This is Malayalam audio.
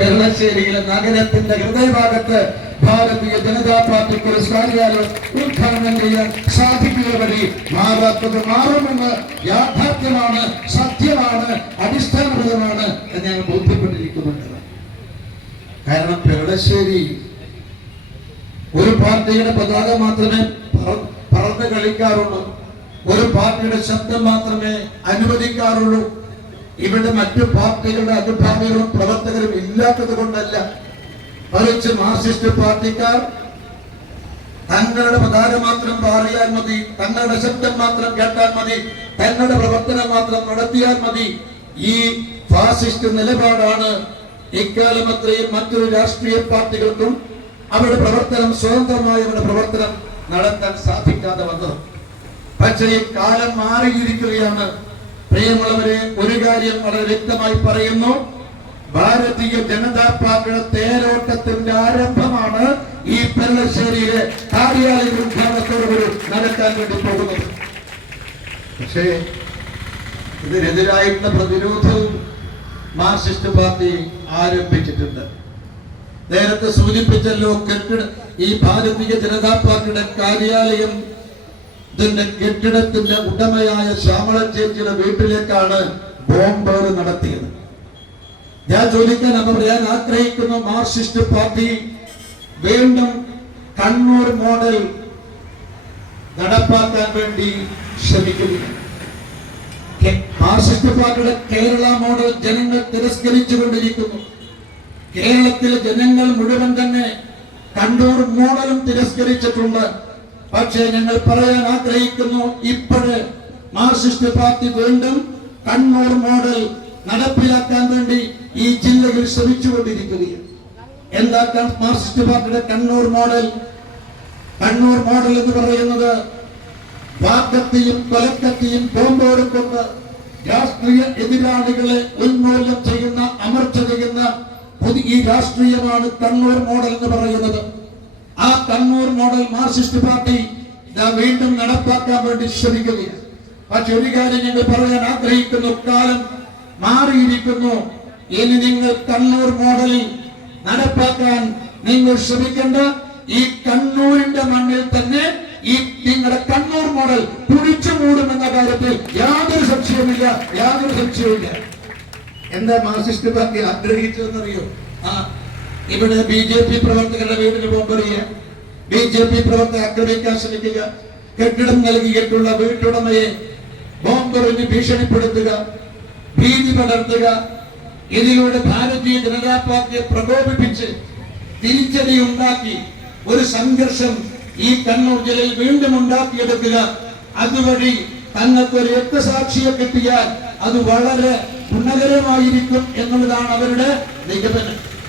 പെരളശ്ശേരിയിലെ നഗരത്തിന്റെ ഹൃദയഭാഗത്ത് ഭാരതീയ ജനതാ പാർട്ടിക്ക് ഒരു കാര്യാലയം ഉദ്ഘാടനം ചെയ്യാൻ സാധിക്കുക വഴി മാറാത്തത് മാറുമെന്ന് യാഥാർത്ഥ്യമാണ് സത്യമാണ് അടിസ്ഥാനപരമാണ് എന്ന് ഞാൻ ബോധ്യപ്പെട്ടിരിക്കുന്നുണ്ട്. കാരണം പെരളശ്ശേരി ഒരു പാർട്ടിയുടെ പതാക മാത്രമേ പറ- പറന്ന് കളിക്കാറുള്ളൂ. ഒരു പാർട്ടിയുടെ ശബ്ദം മാത്രമേ അനുവദിക്കാറുള്ളൂ. ഇവിടെ മറ്റു പാർട്ടികളുടെ അനുഭാവികളും പ്രവർത്തകരും ഇല്ലാത്തത് കൊണ്ടല്ല. മറിച്ച് മാർക്സിസ്റ്റ് പാർട്ടിക്കാർ തങ്ങളുടെ പതാക മാത്രം പാറിയാൽ മതി തങ്ങളുടെ ശബ്ദം മാത്രം കേട്ടാൽ മതി തങ്ങളുടെ പ്രവർത്തനം മാത്രം നടത്തിയാൽ മതി. ഈ ഫാസിസ്റ്റ് നിലപാടാണ് ഇക്കാലം അത്രയും മറ്റൊരു രാഷ്ട്രീയ പാർട്ടികൾക്കും അവരുടെ പ്രവർത്തനം സ്വതന്ത്രമായി അവരുടെ പ്രവർത്തനം നടത്താൻ സാധിക്കാതെ വന്നത്. പക്ഷേ കാലം മാറിയിരിക്കുകയാണ്. പ്രിയമുള്ളവരെ ഒരു കാര്യം വളരെ വ്യക്തമായി പറയുന്നു. ഭാരതീയ ജനതാ പാർട്ടിയുടെ തേരോട്ടത്തിന്റെ ആരംഭമാണ് ഈ പെല്ലശ്ശേരിയിലെ കാര്യാലയ ഉദ്ഘാടനത്തോടുകൂടി നടക്കാൻ വേണ്ടി പോകുന്നത്. പക്ഷേ ഇതിനെതിരായിട്ടുള്ള പ്രതിരോധവും മാർക്സിസ്റ്റ് പാർട്ടി ആരംഭിച്ചിട്ടുണ്ട്. നേരത്തെ സൂചിപ്പിച്ചല്ലോ കെട്ടിട ഈ ഭാരതീയ ജനതാ പാർട്ടിയുടെ കാര്യാലയം ഇതിന്റെ കെട്ടിടത്തിന്റെ ഉടമയായ ശ്യാമള ചേച്ചിയുടെ വീട്ടിലേക്കാണ് ബോംബേറ് നടത്തിയത്. ഞാൻ ചോദിക്കാൻ അവർ പറയാൻ ആഗ്രഹിക്കുന്ന മാർക്സിസ്റ്റ് പാർട്ടി വീണ്ടും കണ്ണൂർ മോഡൽ നടപ്പാക്കാൻ വേണ്ടി ശ്രമിക്കുന്നു. മാർക്സിസ്റ്റ് പാർട്ടിയുടെ കേരള മോഡൽ ജനങ്ങൾ തിരസ്കരിച്ചു കൊണ്ടിരിക്കുന്നു കേരളത്തിലെ ജനങ്ങൾ മുഴുവൻ തന്നെ കണ്ണൂർ മോഡലും തിരസ്കരിച്ചിട്ടുണ്ട്. പക്ഷേ ഞങ്ങൾ പറയാൻ ആഗ്രഹിക്കുന്നു ഇപ്പോഴ് മാർസിസ്റ്റ് പാർട്ടി വീണ്ടും കണ്ണൂർ മോഡൽ നടപ്പിലാക്കാൻ വേണ്ടി ഈ ജില്ലയിൽ ശ്രമിച്ചുകൊണ്ടിരിക്കുകയാണ്. എന്താക്കാൻ മാർസിസ്റ്റ് പാർട്ടിയുടെ കണ്ണൂർ മോഡൽ? കണ്ണൂർ മോഡൽ എന്ന് പറയുന്നത് വാക്കത്തെയും കൊലക്കത്തെയും ബോംബോടും കൊണ്ട് രാഷ്ട്രീയ എതിരാളികളെ ഉന്മൂലനം ചെയ്യുന്ന അമർച്ച ചെയ്യുന്ന ഈ രാഷ്ട്രീയമാണ് കണ്ണൂർ മോഡൽ എന്ന് പറയുന്നത്. ആ കണ്ണൂർ മോഡൽ മാർക്സിസ്റ്റ് പാർട്ടി ഇതാ വീണ്ടും നടപ്പാക്കാൻ വേണ്ടി ശ്രമിക്കുകയാണ്. പക്ഷെ ഒരു കാര്യം ഞങ്ങൾ പറയാൻ ആഗ്രഹിക്കുന്നു കാലം മാറിയിരിക്കുന്നു. ഇനി നിങ്ങൾ കണ്ണൂർ മോഡലിൽ നടപ്പാക്കാൻ നിങ്ങൾ ശ്രമിക്കേണ്ട ഈ കണ്ണൂരിന്റെ മണ്ണിൽ തന്നെ ഈ നിങ്ങളുടെ കണ്ണൂർ മോഡൽ കുഴിച്ചു മൂടുമെന്ന കാര്യത്തിൽ യാതൊരു സംശയവുമില്ല യാതൊരു സംശയവുമില്ല. എന്താ മാർസിസ്റ്റ് പാർട്ടി ആഗ്രഹിച്ചതെന്നറിയോ? ആ ഇവിടെ ബി ജെ പി പ്രവർത്തകരുടെ വീടിന് ബോംബെറിയുക ബി ജെ പി പ്രവർത്തകർ ആക്രമിക്കാൻ ശ്രമിക്കുക. കെട്ടിടം നൽകിയിട്ടുള്ള വീട്ടുടമയെ ബോംബെറിഞ്ഞ് ഭീഷണിപ്പെടുത്തുക. ഭീതി പടർത്തുക. ഇതിലൂടെ ഭാരതീയ ജനതാ പാർട്ടിയെ പ്രകോപിപ്പിച്ച് തിരിച്ചടി ഉണ്ടാക്കി ഒരു സംഘർഷം ഈ കണ്ണൂർ ജില്ലയിൽ വീണ്ടും ഉണ്ടാക്കിയെടുക്കുക. അതുവഴി തങ്ങൾക്ക് ഒരു രക്തസാക്ഷിയെ കിട്ടിയാൽ അത് വളരെ ഗുണകരമായിരിക്കും എന്നുള്ളതാണ് അവരുടെ നിഗമനം.